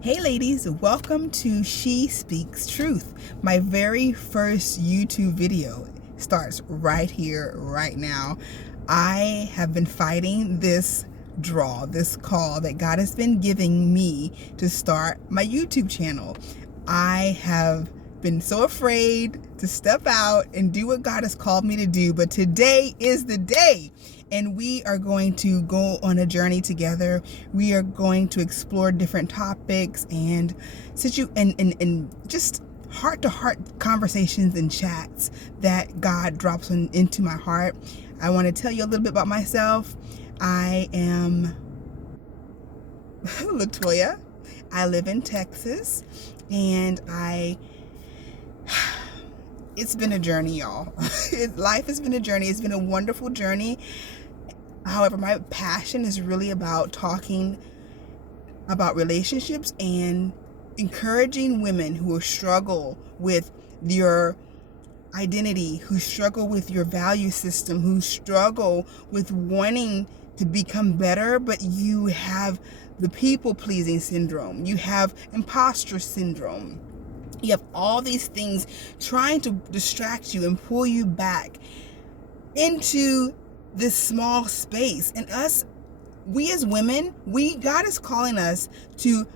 Hey ladies, welcome to She Speaks Truth. My very first YouTube video starts right here, right now. I have been fighting this call that God has been giving me to start my YouTube channel. I have been so afraid to step out and do what God has called me to do, but today is the day. And we are going to go on a journey together. We are going to explore different topics and just heart-to-heart conversations and chats that God drops into my heart. I want to tell you a little bit about myself. I am Latoya. I live in Texas, and it's been a journey, y'all. Life has been a journey. It's been a wonderful journey. However, my passion is really about talking about relationships and encouraging women who struggle with your identity, who struggle with your value system, who struggle with wanting to become better, but you have the people-pleasing syndrome. You have imposter syndrome. You have all these things trying to distract you and pull you back into this small space. And we as women, God is calling us to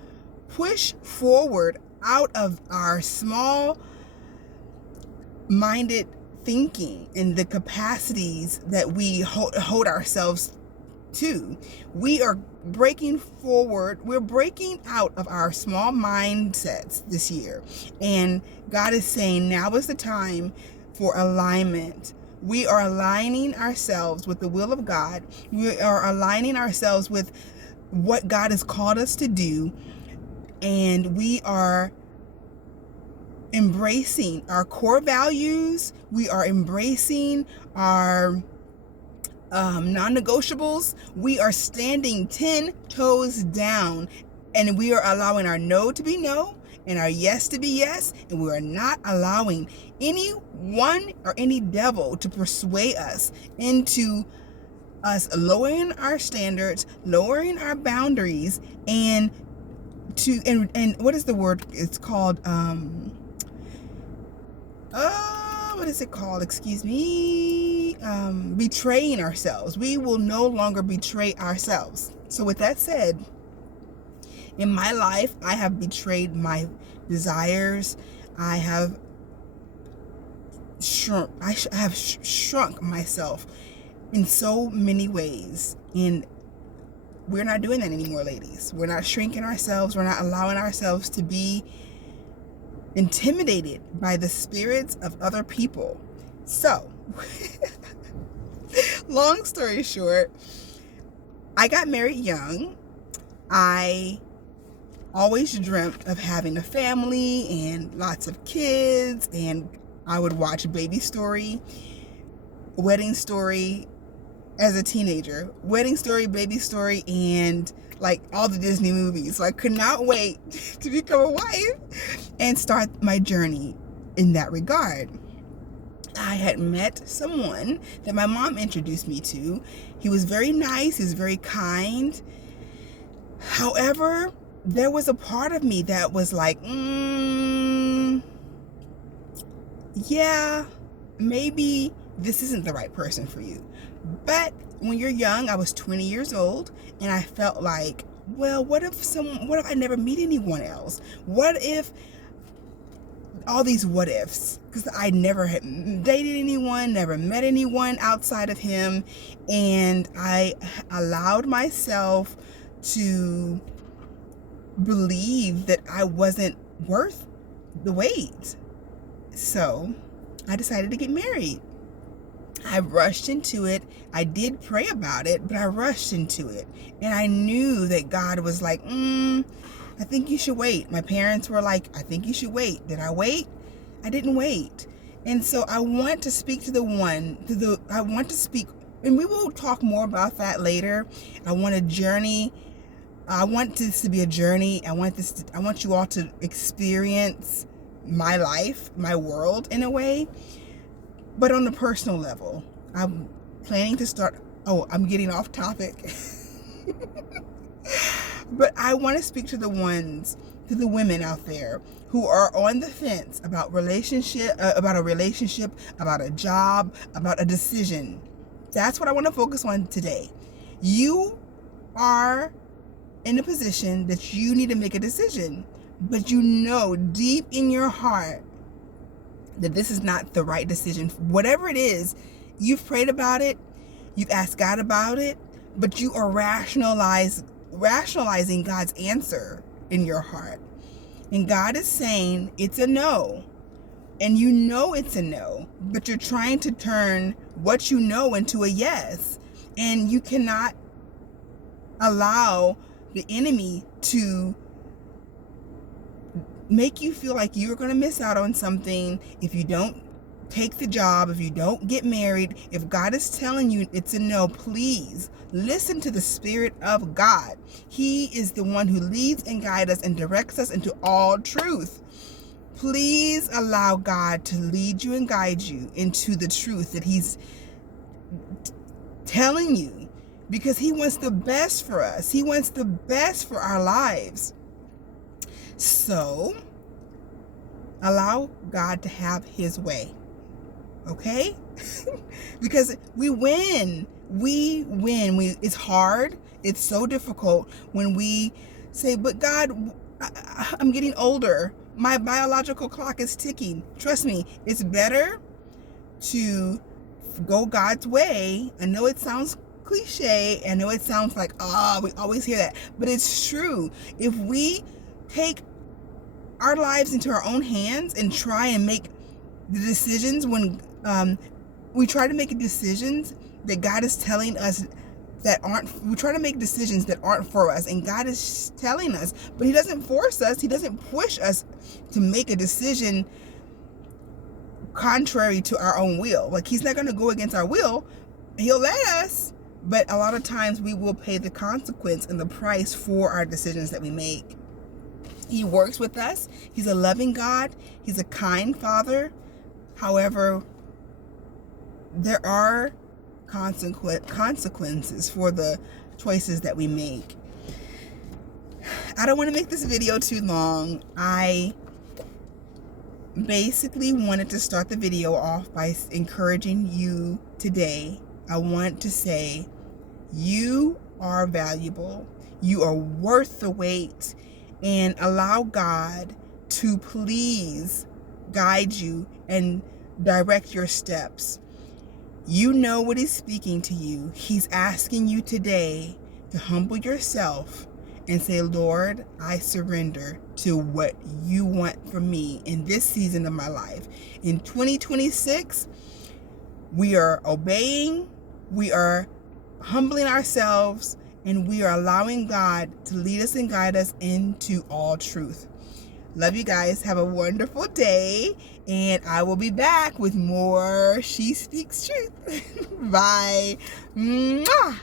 push forward out of our small minded thinking and the capacities that we hold ourselves to. We are breaking forward. We're breaking out of our small mindsets this year. And God is saying now is the time for alignment. We are aligning ourselves with the will of God. We are aligning ourselves with what God has called us to do. And we are embracing our core values. We are embracing our non-negotiables. We are standing 10 toes down, and we are allowing our no to be no and our yes to be yes, and we are not allowing anyone or any devil to persuade us into us lowering our standards, lowering our boundaries, and what is the word? It's called what is it called? Excuse me. Betraying ourselves. We will no longer betray ourselves. So with that said, in my life, I have betrayed my desires. I have shrunk myself in so many ways. And we're not doing that anymore, ladies. We're not shrinking ourselves. We're not allowing ourselves to be intimidated by the spirits of other people. So, long story short, I got married young. I always dreamt of having a family and lots of kids, and I would watch Baby Story, Wedding Story as a teenager, Wedding Story, Baby Story, and like all the Disney movies. So I could not wait to become a wife and start my journey in that regard. I had met someone that my mom introduced me to. He was very nice. He was very kind. However, there was a part of me that was like, yeah, maybe this isn't the right person for you. But when you're young, I was 20 years old, and I felt like, well, what if I never meet anyone else? What if all these what ifs? Because I never had dated anyone, never met anyone outside of him, and I allowed myself to believe that I wasn't worth the wait. So I decided to get married. I rushed into it. I did pray about it, but I rushed into it. And I knew that God was like, I think you should wait. My parents were like, I think you should wait. Did I wait? I didn't wait. And so I want to speak and we will talk more about that later. I want this to be a journey. I want you all to experience my life, my world in a way. But on the personal level, I'm planning to start. Oh, I'm getting off topic. But I want to speak to the ones to the women out there who are on the fence about a relationship, about a job, about a decision. That's what I want to focus on today. You are in a position that you need to make a decision, but you know deep in your heart that this is not the right decision. Whatever it is, you've prayed about it, you've asked God about it, but you are rationalizing God's answer in your heart. And God is saying it's a no. And you know it's a no, but you're trying to turn what you know into a yes. And you cannot allow the enemy to make you feel like you're going to miss out on something if you don't take the job, if you don't get married. If God is telling you it's a no, please listen to the Spirit of God. He is the one who leads and guides us and directs us into all truth. Please allow God to lead you and guide you into the truth that He's telling you, because He wants the best for us. He wants the best for our lives. So allow God to have His way. Okay? Because we win. We win. It's hard. It's so difficult when we say, but God, I'm getting older. My biological clock is ticking. Trust me, it's better to go God's way. I know it sounds cliche. I know it sounds like, we always hear that. But it's true. If we take our lives into our own hands and try and make the decisions when we try to make decisions that God is telling us we try to make decisions that aren't for us, and God is telling us, but He doesn't force us. He doesn't push us to make a decision contrary to our own will. Like, He's not going to go against our will. He'll let us, but a lot of times we will pay the consequence and the price for our decisions that we make. He works with us. He's a loving God. He's a kind Father. However, there are consequences for the choices that we make. I don't want to make this video too long. I basically wanted to start the video off by encouraging you today. I want to say you are valuable. You are worth the wait, and allow God to please guide you and direct your steps. You know what He's speaking to you. He's asking you today to humble yourself and say, Lord, I surrender to what you want from me in this season of my life. In 2026, we are obeying, we are humbling ourselves, and we are allowing God to lead us and guide us into all truth. Love you guys. Have a wonderful day. And I will be back with more She Speaks Truth. Bye. Mwah.